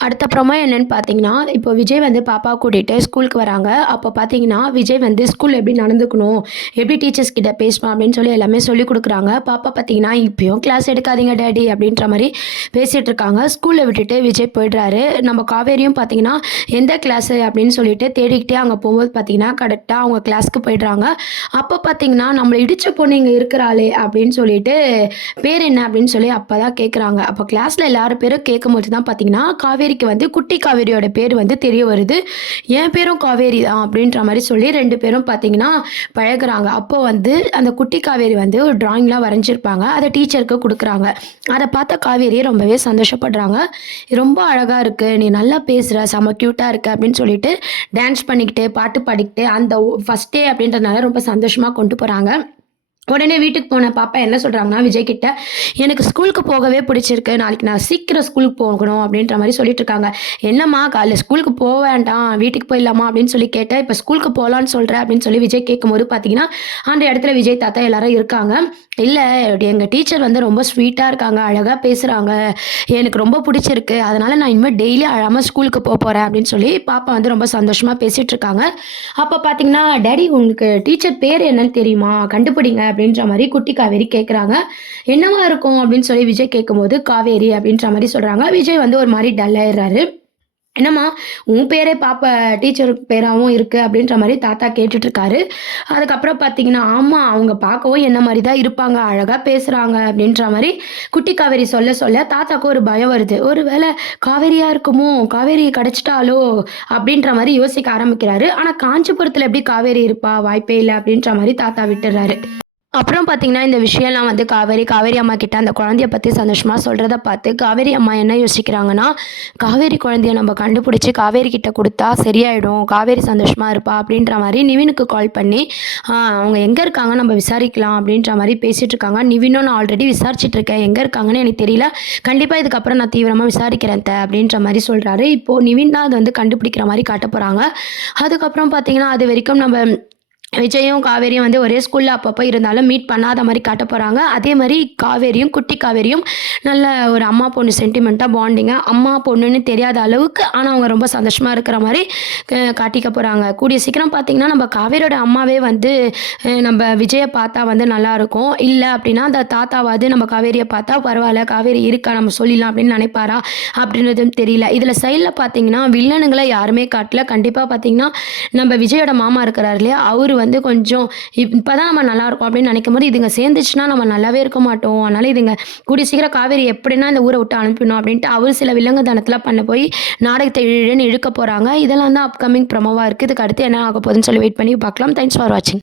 அடுத்த ப்ரோமோ என்னன்னு பார்த்தீங்கன்னா, இப்போ விஜய் வந்து பாப்பாவ கூட்டிட்டு ஸ்கூலுக்கு வராங்க. அப்போ பார்த்தீங்கன்னா, விஜய் வந்து ஸ்கூல்ல எப்படி நடந்துக்கணும், எப்படி டீச்சர்ஸ் கிட்ட பேசணும் அப்படின்னு சொல்லி எல்லாமே சொல்லிக் குடுக்குறாங்க. பாப்பா பார்த்தீங்கன்னா, "இப்பயும் கிளாஸ் எடுக்காதீங்க டாடி" அப்படின்ற மாரி பேசிட்டு இருக்காங்க. ஸ்கூல்ல விட்டுட்டு விஜய் போயிடுறாரு. நம்ம காவேரியும் பார்த்தீங்கன்னா, எந்த கிளாஸு அப்படின்னு சொல்லிட்டு தேடிக்கிட்டே அங்க போம்போது பார்த்தீங்கன்னா, கரெக்ட்டா அவங்க கிளாஸ்க்கு போயிடுறாங்க. அப்போ பார்த்தீங்கன்னா, "நம்மள இடிச்ச பொண்ணு இங்க இருக்கிறாளே" அப்படின்னு சொல்லிட்டு, "பேர் என்ன?" அப்படின்னு சொல்லி அப்பதான் கேட்குறாங்க. அப்போ கிளாஸ்ல எல்லாரும் பேரும் கேட்கும்போது தான் பார்த்தீங்கன்னா, காவேரிக்கு வந்து குட்டி காவேரியோட பேர் வந்து தெரிய வருது. என் பேரும் காவேரி தான் அப்படின்ற மாரி சொல்லி 2 பேரும் பார்த்தீங்கன்னா பழகுறாங்க. அப்போ வந்து அந்த குட்டி காவேரி வந்து ஒரு டிராயிங்லாம் வரைஞ்சிருப்பாங்க. அத டீச்சருக்கு குடுக்குறாங்க. அத பார்த்த காவேரி ரொம்பவே சந்தோஷப்படுறாங்க. "ரொம்ப அழகா இருக்கு. நீ நல்லா பேசுற. செம்ம கியூட்டா இருக்க" அப்படின்னு சொல்லிட்டு டான்ஸ் பண்ணிக்கிட்டு, பாட்டு பாடிக்கிட்டு அந்த ஃபர்ஸ்ட் டே அப்படின்றதுனால ரொம்ப சந்தோஷமா கொண்டு போறாங்க. உடனே வீட்டுக்கு போன பாப்பா என்ன சொல்றாங்கன்னா, விஜய் கிட்ட, "எனக்கு ஸ்கூலுக்கு போகவே பிடிச்சிருக்கு. நாளைக்கு நான் சீக்கிரம் ஸ்கூலுக்கு போகணும்." அப்படின்ற மாரி சொல்லிட்டு இருக்காங்க. "என்னம்மா காலைல ஸ்கூலுக்கு போ வேண்டாம். வீட்டுக்கு போயிடலாமா?" அப்படின்னு சொல்லி கேட்டேன். "இப்ப ஸ்கூலுக்கு போலான்னு சொல்ற?" அப்படின்னு சொல்லி விஜய் கேட்கும்போது பார்த்தீங்கன்னா, அந்த இடத்துல விஜய் தாத்தா எல்லாரும் இருக்காங்க. "இல்ல, எங்க டீச்சர் வந்து ரொம்ப ஸ்வீட்டா இருக்காங்க. அழகா பேசுறாங்க. எனக்கு ரொம்ப பிடிச்சிருக்கு. அதனால நான் இனிமே டெய்லி அழாம ஸ்கூலுக்கு போறேன்." அப்படின்னு சொல்லி பாப்பா வந்து ரொம்ப சந்தோஷமா பேசிட்டு இருக்காங்க. அப்ப பார்த்தீங்கன்னா, "டாடி உங்களுக்கு டீச்சர் பேரு என்னன்னு தெரியுமா? கண்டுபிடிங்க." அப்படின்ற மாரி குட்டி காவேரி கேட்குறாங்க. "என்னவா இருக்கும்?" அப்படின்னு சொல்லி விஜய் கேட்கும்போது, "காவேரி" அப்படின்ற மாரி சொல்றாங்க. விஜய் வந்து ஒரு மாரி டல் ஆயிடுறாரு. "என்னம்மா உன் பேரே பாப்பா டீச்சர் பேராவும் இருக்கு." அப்படின்ற மாரி தாத்தா கேட்டுட்டு இருக்காரு. அதுக்கப்புறம் பார்த்தீங்கன்னா, "ஆமா அவங்க பார்க்கவும் என்ன மாரி தான் இருப்பாங்க. அழகா பேசுறாங்க." அப்படின்ற மாரி குட்டி காவேரி சொல்ல சொல்ல தாத்தாக்கு ஒரு பயம் வருது. "ஒரு வேள காவேரியா இருக்குமோ? காவேரி கிடைச்சிட்டாளோ?" அப்படின்ற மாரி யோசிக்க ஆரம்பிக்கிறாரு. ஆனா காஞ்சிபுரத்தில எப்படி காவேரி இருப்பா? வாய்ப்பே இல்ல அப்படின்ற மாரி தாத்தா விட்டுர்றாரு. அப்புறம் பார்த்தீங்கன்னா, இந்த விஷயம்லாம் வந்து காவேரி அம்மா கிட்ட அந்த குழந்தைய பத்தி சந்தோஷமா சொல்றத பார்த்து, காவேரி அம்மா என்ன யோசிக்கிறாங்கன்னா, காவேரி குழந்தைய நம்ம கண்டுபிடிச்சு காவேரி கிட்ட குடுத்தா சரியாயிடும். காவேரி சந்தோஷமா இருப்பா அப்படின்ற மாரி நிவினுக்கு கால் பண்ணி, அவங்க எங்க இருக்காங்க நம்ம விசாரிக்கலாம் அப்படின்ற மாரி பேசிட்டு இருக்காங்க. நிவினும் நான் ஆல்ரெடி விசாரிச்சுட்டு இருக்கேன். எங்க இருக்காங்கன்னு எனக்கு தெரியல. கண்டிப்பா இதுக்கப்புறம் நான் தீவிரமா விசாரிக்கிறேன் அப்படின்ற மாரி சொல்றாரு. இப்போ நிவின் தான் அத வந்து கண்டுபிடிக்கிற மாரி காட்டப் போறாங்க. அதுக்கப்புறம் பார்த்தீங்கன்னா, அதுவரைக்கும் நம்ம விஜயும், காவேரியும் வந்து ஒரே ஸ்கூல்ல அப்பப்போ இருந்தாலும் மீட் பண்ணாத மாரி காட்டப் போறாங்க. அதே மாரி காவேரியும், குட்டி காவேரியும் நல்ல ஒரு அம்மா, பொண்ணு சென்டிமென்ட்டா பாண்டிங்கா அம்மா, பொண்ணுன்னு தெரியாத அளவுக்கு ஆனா அவங்க ரொம்ப சந்தோஷமா இருக்கிற மாரி காட்டிக்க போறாங்க. கூடிய சீக்கிரம் பார்த்தீங்கன்னா, நம்ம காவேரியோட அம்மாவே வந்து நம்ப விஜய பார்த்தா வந்து நல்லாருக்கும். இல்ல அப்டின்னா, அந்த தாத்தாவாவது நம்ம காவேரிய பார்த்தா பரவால்ல, காவேரி இருக்கா நம்ம சொல்லிடலாம் அப்டின்னு நெனைப்பாரா? அப்டின்றதும் தெரியல. இதுல சைட்ல பார்த்தீங்கன்னா, வில்லனுங்கள யாருமே காட்டல. கண்டிப்பா பார்த்தீங்கன்னா, நம்ம விஜயோட மாமா இருக்கிறாரு இல்லையா? அவரு வந்து கொஞ்சம் இப்பதான் நம்ம நல்லாருக்கோம் அப்படின்னு நினைக்கும்போது, இதுங்க சேர்ந்துச்சுன்னா நம்ம நல்லாவே இருக்க மாட்டோம். அதனால இதுங்க கூடிய சீக்கிரம் காவேரி எப்படின்னா இந்த ஊர விட்டு அனுப்பிடணும் அப்படின்ட்டு அவரு சில வில்லங்கத்தனத்தலாம் பண்ண போய் நாடகத்த இழுன்னு இழுக்க போறாங்க. இதெல்லாம் தான் அப்கமிங் ப்ரோமோவா இருக்கு. இதுக்கு அடுத்து என்ன ஆகப்போகுதுன்னு சொல்லி வெயிட் பண்ணி பார்க்கலாம். தேங்க்ஸ் ஃபார் வாட்சிங்.